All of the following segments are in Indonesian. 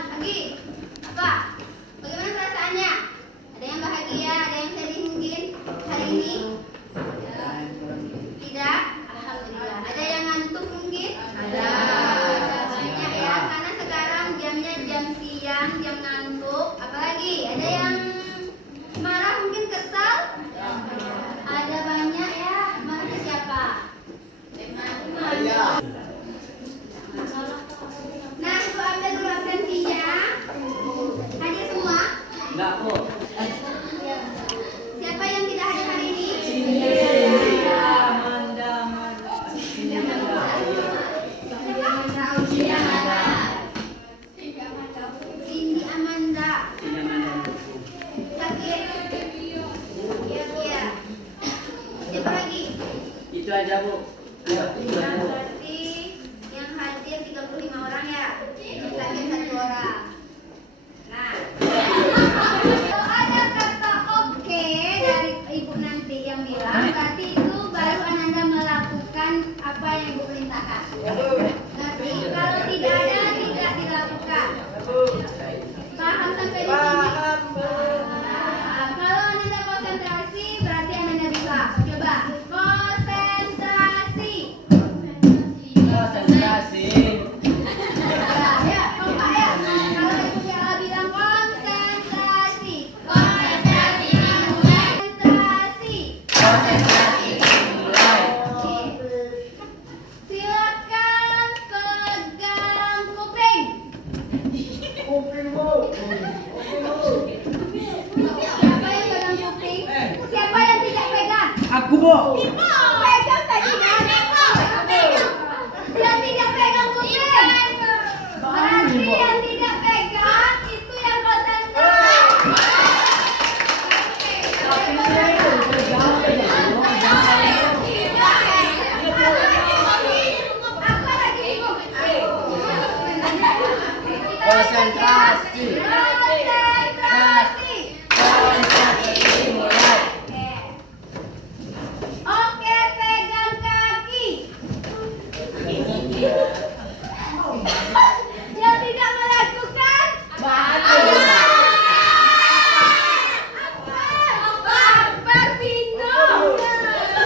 Lagi apa? Bagaimana perasaannya? Ada yang bahagia, ada yang sedih mungkin hari ini? Tidak? Alhamdulillah. Ada yang ngantuk mungkin? Ada. Banyak ya, karena sekarang jamnya jam siang, jam ngantuk. Apalagi ada yang marah mungkin, kesal? Ada banyak ya. Marah ke siapa? Nah, ibu ambil dulu absensinya. Hadir semua? Enggak, Bu. Siapa yang tidak hadir hari ini? Cindy Amanda. Sakit? Iya. Siapa lagi? Itu aja, Bu. Ayo, itu aja, Bu. Berarti yang hadir 35 orang ya. Yang sakit 1 orang. Nah, kalau ada kata oke dari ibu nanti yang bilang, berarti itu baru Ananda melakukan apa yang ibu perintahkan. Ngerti? Kalau tidak ada, tidak dilakukan. Paham sampai di sini? Nah, kalau Ananda konsentrasi, berarti Ananda bisa. Coba konsentrasi. Konsentrasi. Ya, kompak ya. Kalau ibu bilang konsentrasi. Konsentrasi. Konsentrasi dimulai. Silakan pegang kuping. Siapa yang pegang kuping? Siapa yang tidak pegang? Aku, Bu. Pegang tadi kan? Yang tidak pegang kuping. Berarti yang tidak pegang itu yang konsentrasi. Apa lagi ibu? Konsentrasi. Konsentrasi. Konsentrasi dimulai. Oke, pegang kaki. Yang tidak melakukan apa Vino?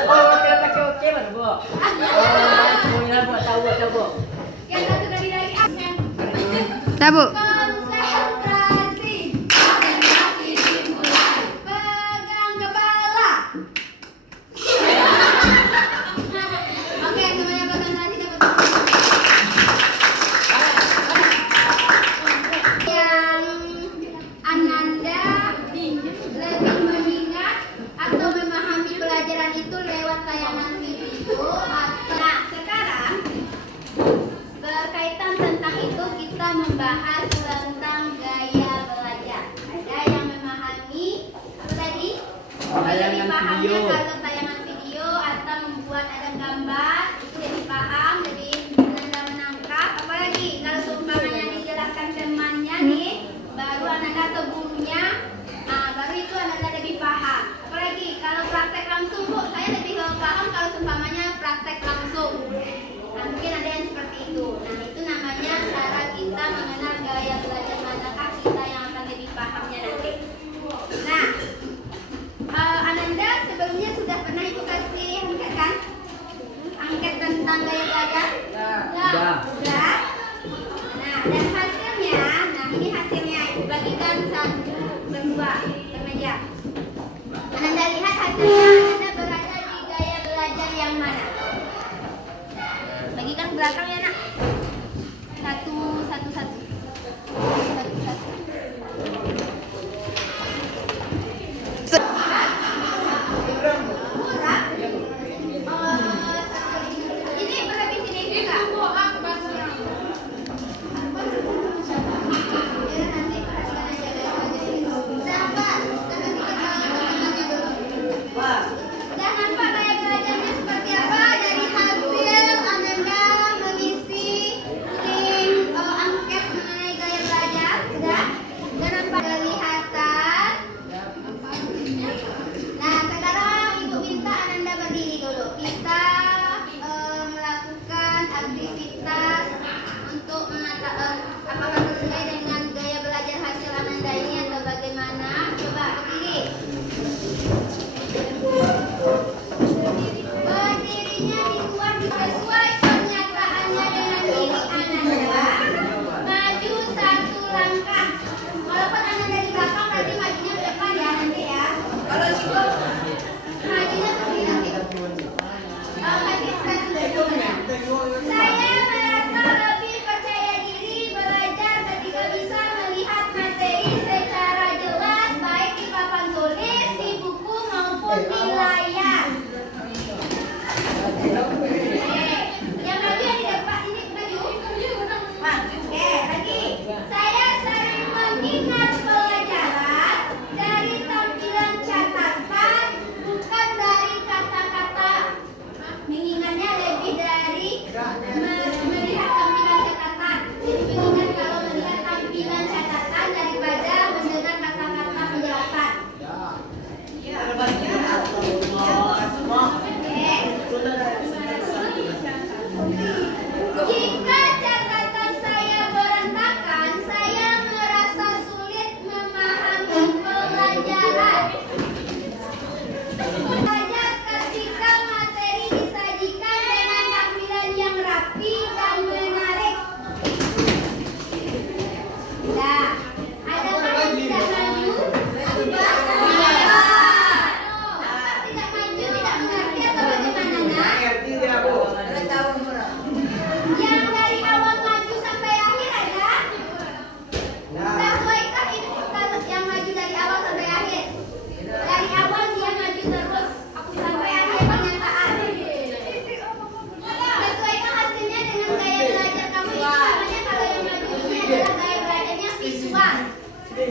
Oh, kita pakai oke baru, Bu. Oh, semuanya, Bu. Tahu, Bu. Yang satu tadi lagi absen. Tabu. Konsentrasi. Konsentrasi dimulai. Pegang kepala. Oke, semuanya konsentrasi dapat. Yang Ananda lebih mengingat atau memahami pelajaran itu lewat tayangan video atau nah sekarang berkaitan tentang itu kita membahas tentang gaya belajar. Ada yang memahami apa tadi? Tayangan Dipahamnya video. kalau tayangan video atau membuat ada gambar itu jadi paham, jadi Ananda menangkap. Apalagi kalau seumpamanya dijelaskan temannya nih, baru Ananda atau gurunya, nah baru itu Ananda lebih paham. Apalagi kalau praktek langsung, Bu, saya lebih paham kalau seumpamanya praktek langsung. Nah, mungkin ada yang seperti itu. Nah, itu namanya cara kita mengenal gaya belajar manakah kita yang akan lebih pahamnya nanti. Nah, Ananda sebelumnya sudah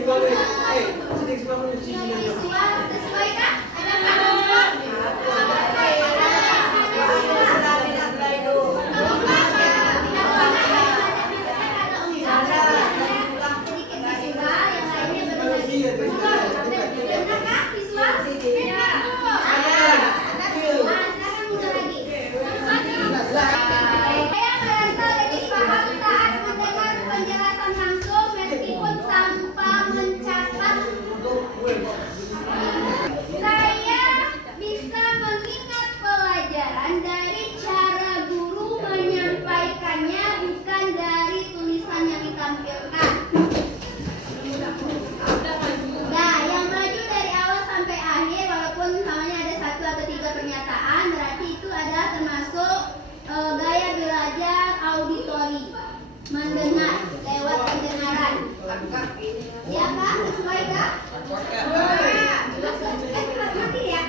Visual sesuai kah? Ada nggak? Saya bisa mengingat pelajaran dari cara guru menyampaikannya, bukan dari tulisan yang ditampilkan. Nah, yang maju dari awal sampai akhir, walaupun namanya ada 1 atau 3 pernyataan, berarti itu adalah termasuk gaya belajar auditori, mendengar lewat pendengaran. Ya kak, sesuai kak? Ya.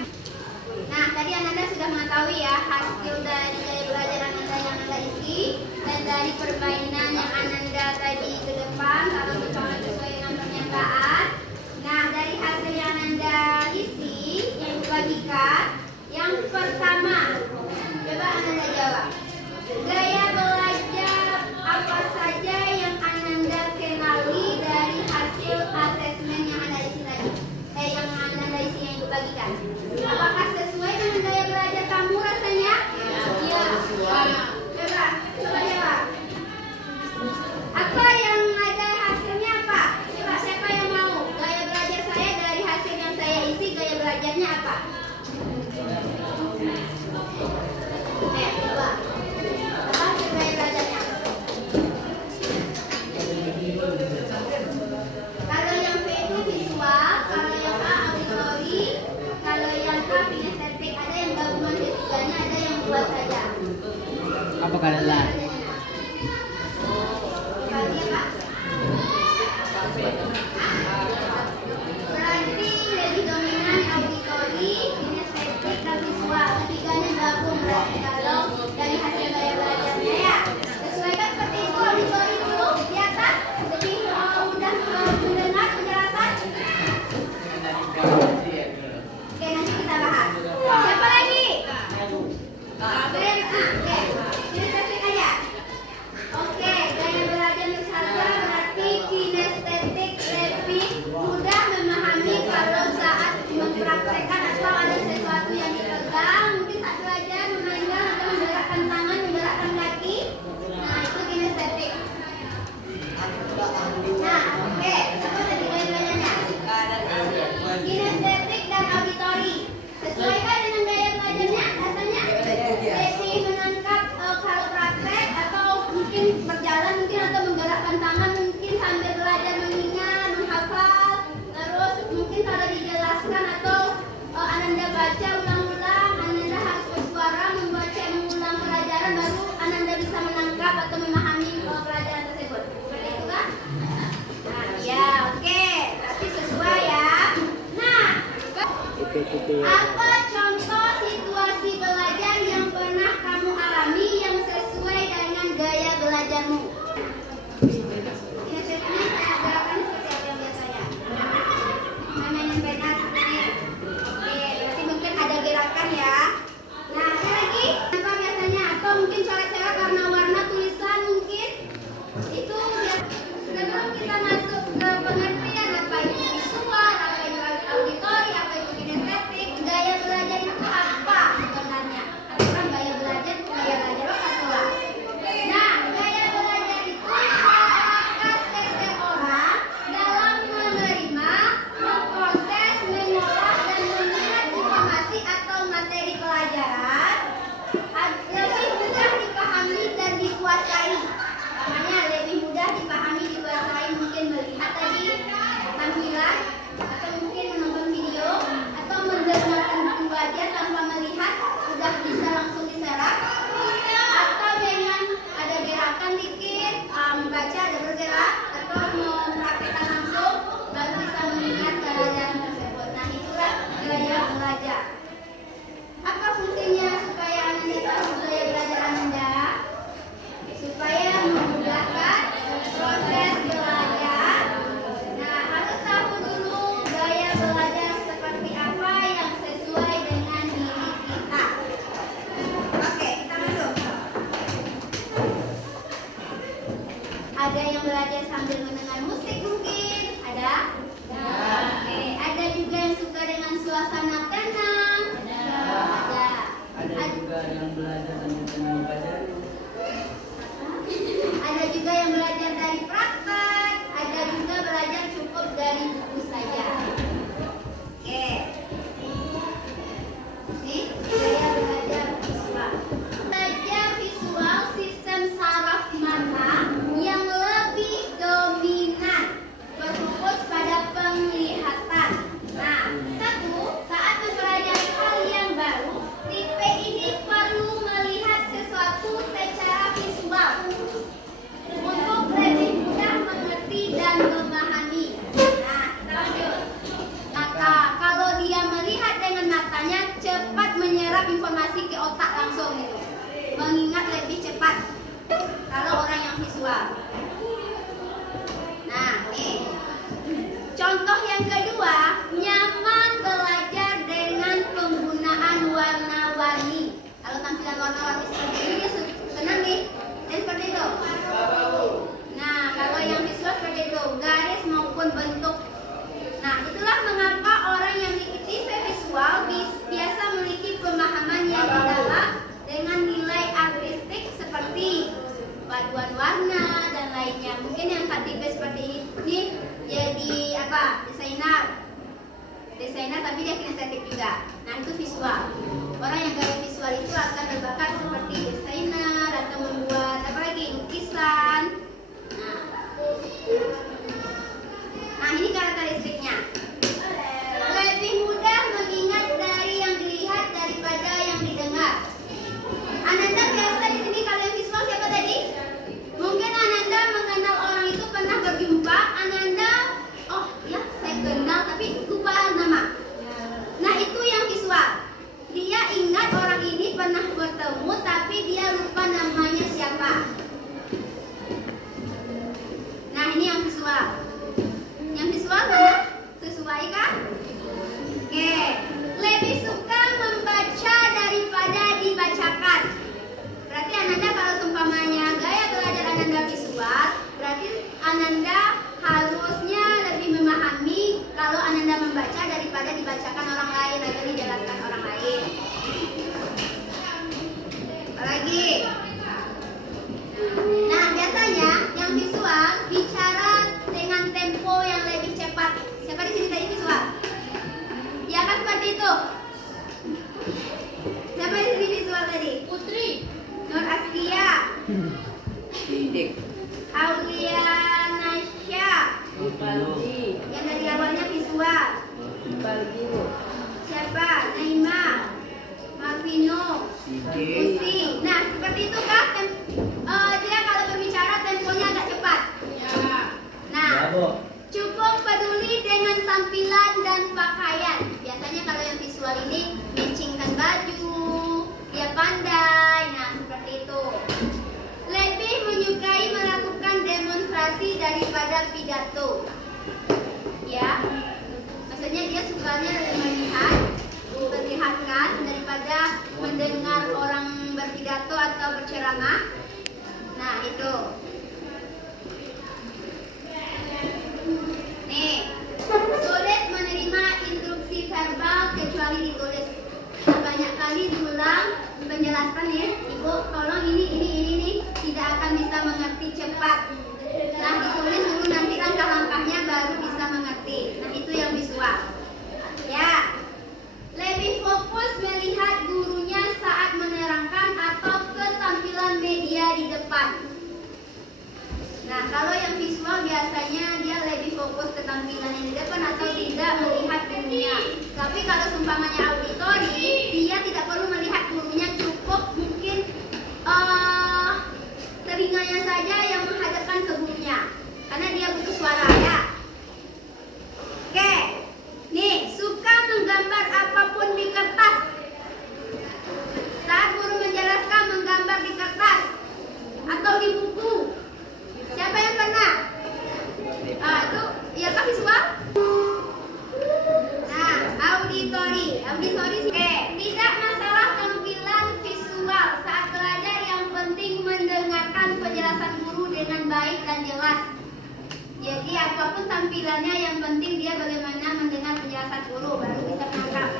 Nah, tadi Ananda sudah mengetahui ya hasil dari gaya belajar Ananda yang Ananda isi, dan dari permainan yang Ananda tadi ke depan, kalau misalnya sesuai dengan pernyataan. Nah, dari hasil yang Ananda isi, yang dibagikan, yang pertama, coba Ananda jawab. Gaya belajar apa saja yang Ananda kenali dari hasil asesmen yang Anda isi tadi? Yang Ananda isi yang dibagikan. Apakah sesuai dengan gaya belajar kamu rasanya? Iya. Coba jawab. Apa yang ada hasilnya apa? Coba siapa yang mau? Gaya belajar saya dari hasil yang saya isi, gaya belajarnya apa? Coba. Apa hasil gaya belajarnya? Kalau yang V itu visual, kalau yang A auditori, kalau yang K kinestetik. Ada yang gabungan ketiganya, ada yang 2 saja. Apa kalian? Berarti apa? Berarti lebih dominan auditori, kinestetik, dan visual. Ketiganya gabung berarti kalau dari hasil gaya belajarnya ya. Sesuaikan seperti itu, auditori dulu di atas. Lebih mudah mendengar penjelasan. Oke, nanti kita bahas. Siapa lagi? Oke, kinestetik aja. Oke, gaya belajar misalnya berarti kinestetik lebih mudah memahami kalau saat mempraktekkan atau ada sesuatu yang dipegang, mungkin saat belajar memainkan atau menggerakkan tangan, menggerakkan kaki. Nah, itu kinestetik. Nah, oke, apa tadi gaya belajarnya? Kinestetik dan auditori. Sesuaikan dengan gaya belajarnya rasanya? Lebih menangkap kalau praktek atau mungkin berjalan mungkin atau menggerakkan tangan mungkin sambil belajar mengingat, menghafal. Terus mungkin kalau dijelaskan atau Ananda baca ulang-ulang, Ananda harus bersuara membaca mengulang pelajaran baru Ananda bisa menangkap atau memahami pelajaran tersebut. Seperti itu kan? Nah, ya oke. Tapi sesuai ya. Nah, apa contoh situasi belajar yang pernah kamu alami yang sesuai dengan gaya belajarmu? Kinestetiknya saya gerakannya seperti apa yang biasanya? Memainin pena seperti ini. Oke, berarti mungkin ada gerakan ya. Nah, ada lagi? Apa biasanya? Atau mungkin cara-cara karena warna tulisan mungkin? Itu biar sebelum kita masuk ke pengertian apa itu visual, apa itu auditori, apa itu kinestetik, gaya belajar itu apa sebenarnya? Aturan gaya belajar apa? Nah, gaya belajar itu adalah seseorang dalam menerima, memproses, mengolah, dan mengingat informasi atau materi pelajaran lebih mudah dipahami dan dikuasai. Makanya lebih mudah dipahami, dikuasai, mungkin melihat tadi tampilan warna-warni seperti ini dia senang nih. Dan seperti itu. Nah, kalau yang visual seperti itu, garis maupun bentuk. Nah, itulah mengapa orang yang memiliki TV visual biasa memiliki pemahaman yang mendalam dengan nilai artistik seperti paduan warna dan lainnya. Mungkin yang TV seperti ini jadi apa? Desainer tapi dia kinestetik juga. Nah, itu visual. Orang yang gaya visual itu akan berbakat seperti desainer atau membuat apa lagi, lukisan. Nah, ini karakteristiknya. Lebih mudah mengingat dari yang dilihat daripada yang didengar. Ananda biasa di sini kalau yang visual siapa tadi? Mungkin Ananda mengenal orang itu pernah berjumpa. Ananda, oh ya saya kenal tapi lupa nama. Nah, itu yang visual. Dia ingat orang ini pernah bertemu tapi dia lupa namanya siapa. Nah, ini yang visual. Yang visual mana? Sesuai kan? Oke. Lebih suka membaca daripada dibacakan. Berarti Ananda kalau seumpamanya gaya belajar Ananda visual, berarti Ananda harusnya lebih memahami kalau Ananda membaca daripada dibacakan orang lain atau dijelaskan orang lain. Apalagi? Nah, biasanya yang visual bicara dengan tempo yang lebih cepat. Siapa di sini tadi visual? Ya kan seperti itu. Siapa di sini visual tadi? Putri. Nur Astia. Sidik. Aulia Nasya. Palgi. Yang dari awalnya visual. Palgi. Siapa? Naima. Marvino. Sidik. Usi. Nah, seperti itu kah? Dia kalau berbicara temponya agak cepat. Nah, cukup peduli dengan tampilan dan pakaian. Biasanya kalau yang visual ini matchingkan baju, dia pandai. Nah, seperti itu. Lebih menyukai melakukan demonstrasi daripada pidato. Ya, maksudnya dia sukanya melihat, memperlihatkan daripada mendengar orang berpidato atau berceramah. Nah, itu. Nih, sulit menerima instruksi verbal kecuali ditulis. Nah, banyak kali diulang penjelasan ya, Ibu, tolong ini, tidak akan bisa mengerti cepat. Nah, ditulis dulu nanti langkah-langkahnya baru bisa mengerti. Nah, itu yang visual. Ya, lebih fokus melihat gurunya saat menerangkan atau ketampilan media di depan. Nah, kalau yang visual biasanya dia lebih fokus ke tampilannya di depan atau tidak melihat gurunya. Tapi kalau seumpamanya auditori, dia tidak perlu melihat gurunya, cukup mungkin telinganya saja yang menghadapkan ke gurunya. Karena dia butuh suara ya. Oke. Nih, suka menggambar apapun di kertas. Saat guru menjelaskan menggambar di kertas atau di buku. Siapa yang pernah? Itu ya kan visual? Nah, auditori sih. Tidak masalah tampilan visual saat belajar, yang penting mendengarkan penjelasan guru dengan baik dan jelas. Jadi apapun tampilannya, yang penting dia bagaimana mendengar penjelasan guru baru bisa menangkap.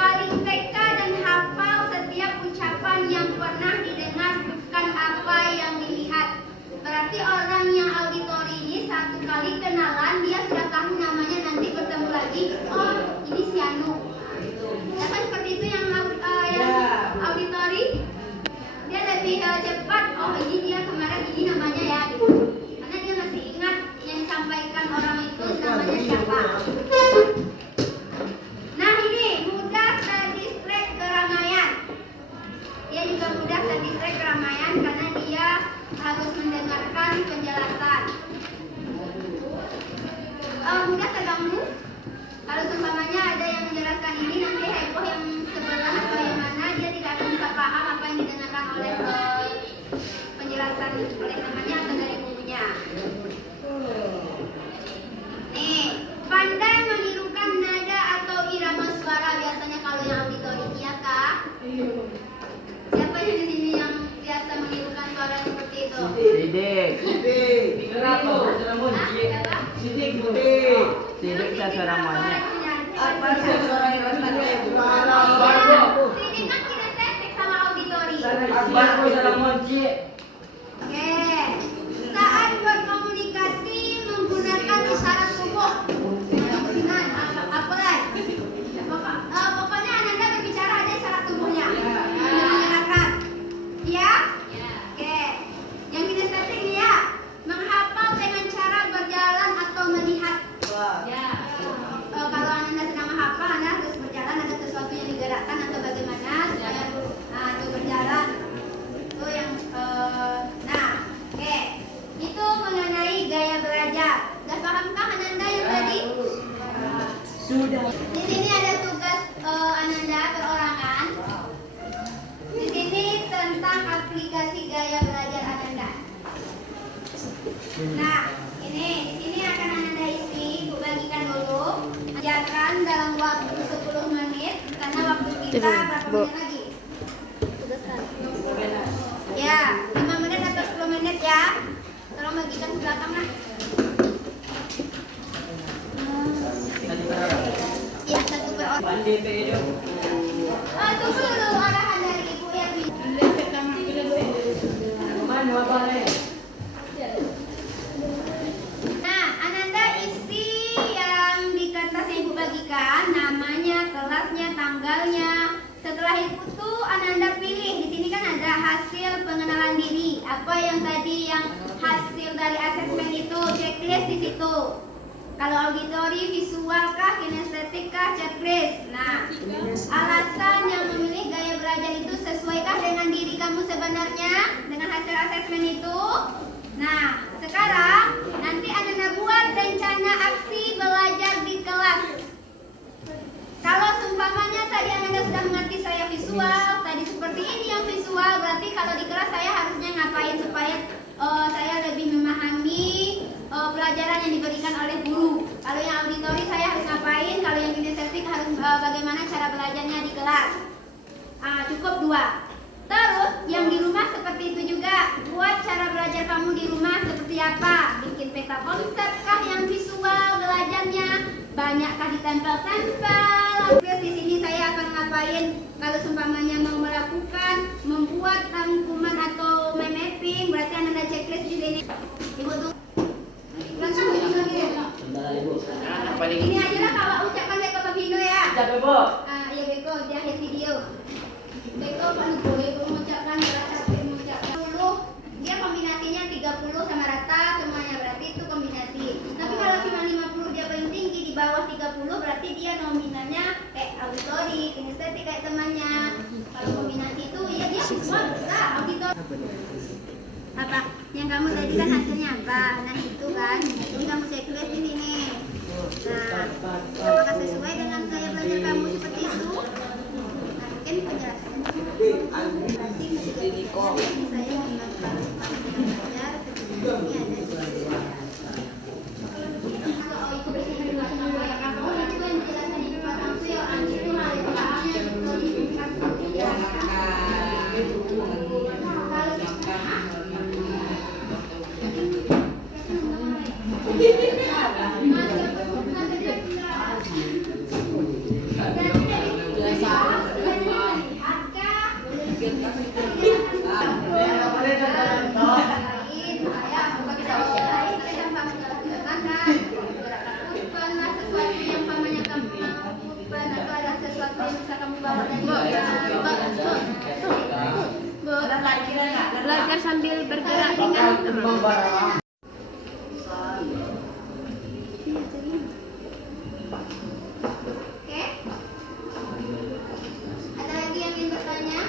Paling peka dan hafal setiap ucapan yang pernah didengar, bukan apa yang dilihat. Berarti orang yang auditori ini satu kali kenalan dia sudah tahu namanya, nanti bertemu lagi, oh ini si Anu. Dapat seperti itu yang auditori, dia lebih cepat, oh ini dia kemarin ini namanya ya, gitu. Karena dia masih ingat yang disampaikan orang itu namanya siapa. Nah, ini mudah terdistrek keramaian. Dia juga mudah terdistrek keramaian karena dia harus mendengarkan penjelasan. Mudah terganggu. Kalau seumpamanya ada yang menjelaskan ini, nanti heboh yang sebelah atau yang mana, dia tidak akan bisa paham apa yang didengarkan oleh penjelasan oleh temannya atau dari gurunya. Nih, pandai menirukan nada atau irama suara. Biasanya kalau yang auditori, iya kak? Siapa yang di suara monyet. Sidik putih. Sidik suara monyet. Apa sih suara yang Sidik kan kinestetik sama auditori. Baru suara monyet. Oke. Saat berkomunikasi menggunakan isyarat tubuh. Apa lagi? Pokoknya Ananda berbicara aja isyarat tubuhnya. Mengerjakan. Ya? Oke. Yang kinestetik nih ya. Menghafal dengan cara berjalan atau melihat. Kalau Ananda sedang menghafal, Anda harus berjalan, ada sesuatu yang digerakkan atau bagaimana supaya itu berjalan. Itu yang oke. Itu mengenai gaya belajar. Sudah pahamkah Ananda yang tadi? Sudah. Di sini ada tugas Ananda perorangan. Di sini tentang aplikasi gaya belajar Ananda. Nah, ini di sini akan Ananda isi, Bu bagikan dulu. Ajarkan dalam waktu 10 menit karena waktu kita berapa menit lagi? Ya, 5 menit atau 10 menit ya. Tolong bagikan ke belakang lah. Ya, 1 per orang. Pandai itu. Tunggu dulu arahan dari Ibu ya. Mana apa nih? Nah, Ananda isi yang di kertas yang Ibu bagikan, namanya, kelasnya, tanggalnya. Setelah itu Ananda pilih. Di sini kan ada hasil pengenalan diri. Apa yang tadi yang hasil dari asesmen itu, checklist di situ. Kalau auditori, visual kah, kinestetik kah, checklist. Nah, alasan yang memilih gaya belajar itu sesuaikah dengan diri kamu sebenarnya, dengan hasil asesmen itu? Nah, sekarang nanti Ananda buat rencana aksi belajar di kelas. Kalau seumpamanya tadi Ananda sudah mengerti saya visual, tadi seperti ini yang visual, berarti kalau di kelas saya harusnya ngapain supaya saya lebih memahami pelajaran yang diberikan oleh guru. Kalau yang auditori saya harus ngapain, kalau yang kinestetik harus bagaimana cara belajarnya di kelas. Cukup 2. Terus yang di rumah seperti itu juga. Buat cara belajar kamu di rumah seperti apa? Bikin peta konsep kah yang visual belajarnya? Banyakkah ditempel-tempel? Terus di sini saya akan ngapain kalau seumpamanya mau melakukan membuat rangkuman atau mapping, berarti Anda checklist di sini. Ibu tuh langsung begini. Ini aja lah kalau ucapan Beko Babino ya. Siapa, Bu? Ya Beko di akhir video. Beko kalau boleh mengucapkan mengucapkan 10, dia kombinasinya 30 sama rata semuanya, berarti itu kombinasi. Tapi kalau cuma 50 dia paling tinggi, di bawah 30 berarti dia nominalnya kayak auditori, kinestetik kayak temannya. Kalau kombinasi itu ya dia visual besar, auditori. Apa? Yang kamu tadi kan hasilnya apa? Nah itu kan, itu kamu checklist di sini. Nah, apakah sesuai dengan gaya belajar kamu seperti itu? Nah, mungkin penjelasannya berarti saya menggunakan belajar ini ada di sini. Belajar sambil bergerak dengan Oke. Ada lagi yang ingin bertanya?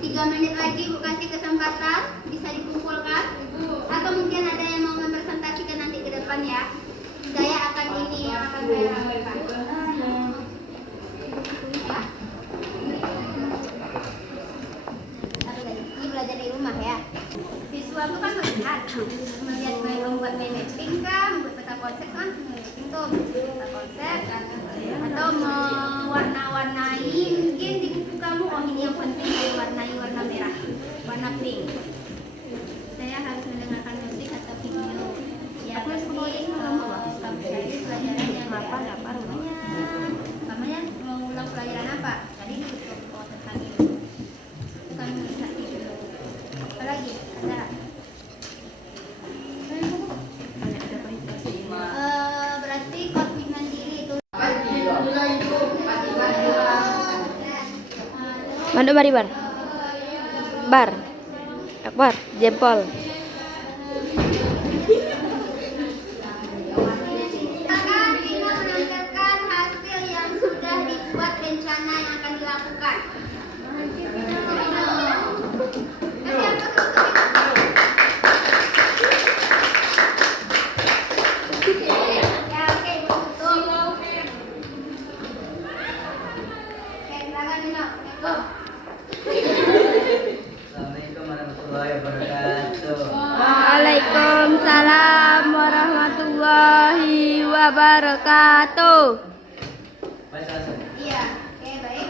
3 menit lagi Bu kasih kesempatan, bisa dikumpulkan. Atau mungkin ada yang mau mempresentasikan nanti ke depan ya. Saya akan ini yang akan saya lakukan. Ini belajar di rumah ya. Visual itu kan melihat membuat mapping kah, membuat peta konsep kan, mapping tuh peta konsep kan, atau mewarna-warnai. Mungkin di buku kamu, oh ini yang penting diwarnai warna merah, warna pink. saya harus mendengarkan musik atau video. Ya, pasti kamu cari pelajaran yang namanya mau ulang pelajaran apa? Tadi ditutup tentang itu. Bukan melihat video. Apa lagi? Ada. Berarti komitmen diri itu. Manduk bari bar. Bar. Akbar, jempol. Silakan Vina menampilkan hasil yang sudah dibuat rencana yang akan dilakukan. Ya, oke, tutup. Oke, silakan Vina. Go. Assalamualaikum warahmatullahi wabarakatuh. Waalaikumsalam warahmatullahi wabarakatuh. Baca langsung. Iya, oke, baik.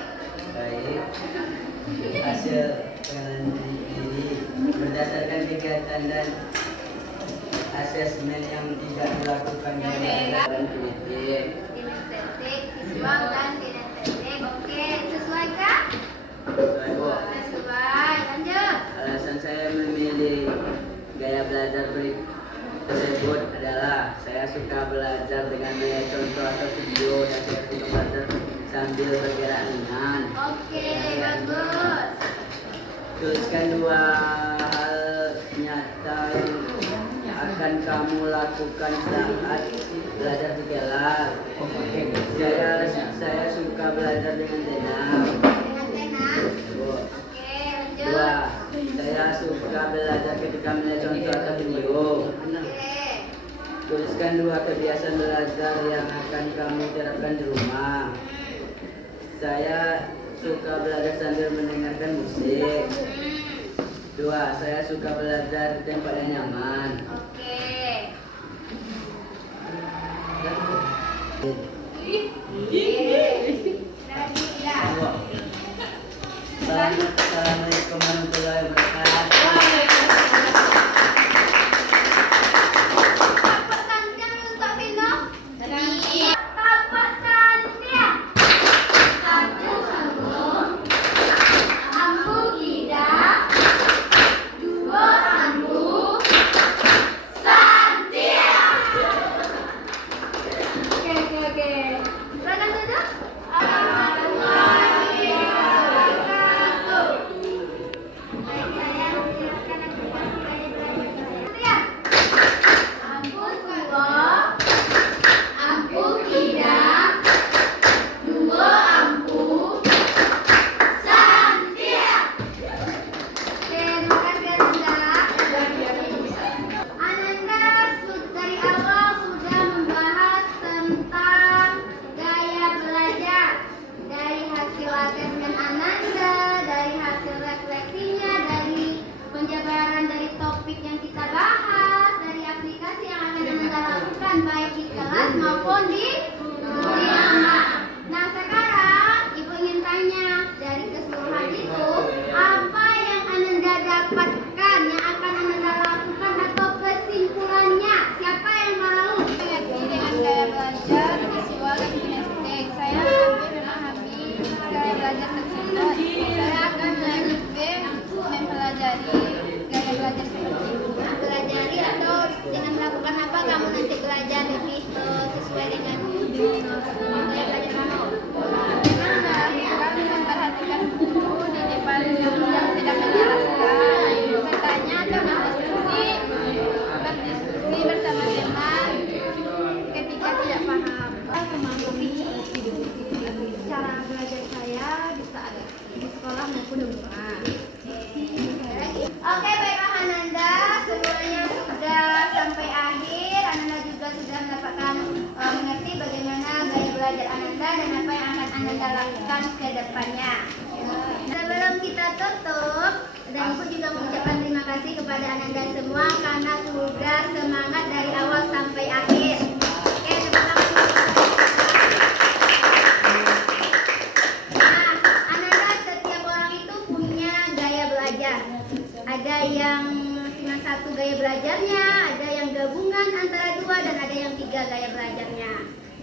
Baik. Hasil penilaian diri berdasarkan kegiatan dan asesmen yang tidak dilakukan dalam kritik. Kinestetik, visual dan kinestetik. Oke, sesuaikah? Sesuai, Bu. Sesuai, lanjut. Alasan saya memilih gaya belajar tersebut adalah saya suka belajar dengan melihat contoh atau video dan saya suka belajar sambil bergerak ringan. Oke, bagus. Tuliskan 2 hal nyata yang akan kamu lakukan saat belajar di kelas. Saya suka belajar dengan tenang. Dengan tenang. Bu. Oke, lanjut. 2. Saya suka belajar ketika melihat contoh atau video. Oke. Tuliskan 2 kebiasaan belajar yang akan kamu terapkan di rumah. Saya suka belajar sambil mendengarkan musik. 2. Saya suka belajar di tempat yang nyaman. Oke. Lanjut ya. Assalamualaikum warahmatullahi wabarakatuh. Tapak santiang untuk Vino. Iya. Tapak santiang. 1 sambung. Ambu tidak. 2 sambung. Santiang. Oke. Silakan duduk. Warahmatullahi wabarakatuh. Baik, saya silakan aplikasi gaya belajar saya. Ampu dua, ampu tidak, 2 ampu, santiang. Oke, makasih Ananda. Dari awal sudah membahas tentang gaya belajar. Dari hasil asesmen Ananda, dari hasil refleksinya, dari penjabaran dari topik yang kita bahas, dari aplikasi yang akan Ananda lakukan baik di kelas maupun di rumah. Nah, sekarang Ibu ingin tanya, dari keseluruhan itu apa yang Ananda dapatkan, yang akan Ananda lakukan atau kesimpulannya? Siapa yang mau? Dengan gaya belajar, visual dan kinestik, saya hampir memahami gaya belajar tersebut. Saya akan lebih mempelajari gaya belajar seperti itu. Pelajari atau dengan melakukan apa kamu nanti belajar lebih sesuai dengan gaya belajar kamu? Dengan melakukan memperhatikan guru di depan guru yang sedang menjelaskan, bertanya atau berdiskusi bersama teman ketika tidak paham. Memahami cara belajar saya bisa di sekolah maupun di rumah. Oke, baiklah Ananda, semuanya sudah sampai akhir. Ananda juga sudah mendapatkan mengerti bagaimana gaya belajar Ananda dan apa yang akan Ananda lakukan ke depannya. Sebelum kita tutup, dan Ibu juga mengucapkan terima kasih kepada Ananda semua karena sudah semangat dari awal sampai akhir. Oke, tepuk tangan. Nah, Ananda, setiap orang itu punya gaya belajar. Ada yang cuma satu belajarnya, ada yang gabungan antara 2 dan ada yang 3 gaya belajarnya.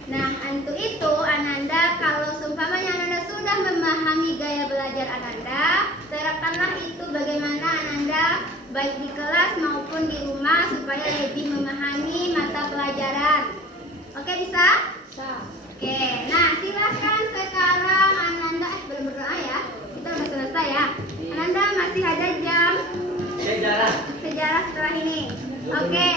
Nah, untuk itu Ananda, kalau seumpamanya Ananda sudah memahami gaya belajar Ananda, terapkanlah itu bagaimana Ananda baik di kelas maupun di rumah supaya lebih memahami mata pelajaran. Oke, bisa? Bisa. Oke, nah silahkan sekarang Ananda, belum berdoa ya, kita udah selesai ya. Ananda masih ada jam Sejarah. sejarah setelah ini. Oke,